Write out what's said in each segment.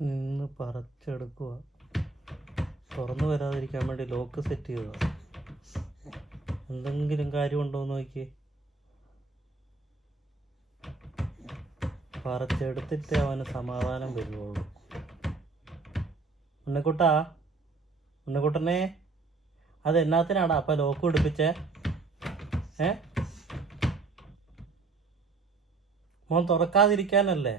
നിന്ന് പറിച്ചെടുക്കുക. തുറന്നു വരാതിരിക്കാൻ വേണ്ടി ലോക്ക് സെറ്റ് ചെയ്തതാണ്. എന്തെങ്കിലും കാര്യമുണ്ടോ എന്ന് നോക്കിയേ. പറിച്ചെടുത്തിട്ട് അവന് സമാധാനം വരുവുള്ളൂ. ഉണ്ണിക്കുട്ടനെ അത് എന്നാത്തിനാടാ അപ്പം ലോക്ക് പിടിപ്പിച്ചേ? മോൻ തുറക്കാതിരിക്കാനല്ലേ?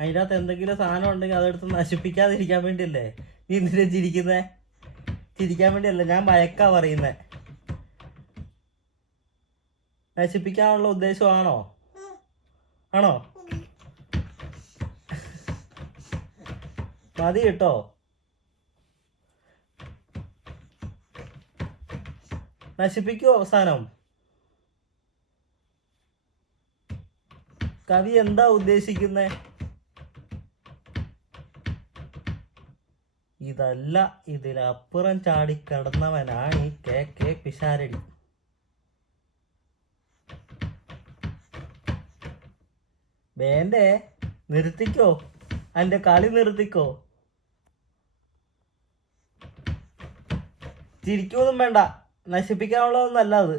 അതിനകത്ത് എന്തെങ്കിലും സാധനം ഉണ്ടെങ്കിൽ അതെടുത്ത് നശിപ്പിക്കാതിരിക്കാൻ വേണ്ടിയല്ലേ നീ എന്തിനാ ചിരിക്കുന്നേ? ചിരിക്കാൻ വേണ്ടിയല്ല, ഞാൻ ഭയക്കാ പറയുന്നേ. നശിപ്പിക്കാനുള്ള ഉദ്ദേശമാണോ? ആണോ? മതി കേട്ടോ. നശിപ്പിക്കുമോ അവസാനം? കവി എന്താ ഉദ്ദേശിക്കുന്നേ? ഇതല്ല, ഇതിലപ്പുറം ചാടിക്കടന്നവനാണ് ഈ കെ പിഷാരടി. വേണ്ടേ? നിർത്തിക്കോ, അതിൻ്റെ കളി നിർത്തിക്കോ. ചിരിക്കൊന്നും വേണ്ട, നശിപ്പിക്കാനുള്ളതൊന്നല്ല അത്.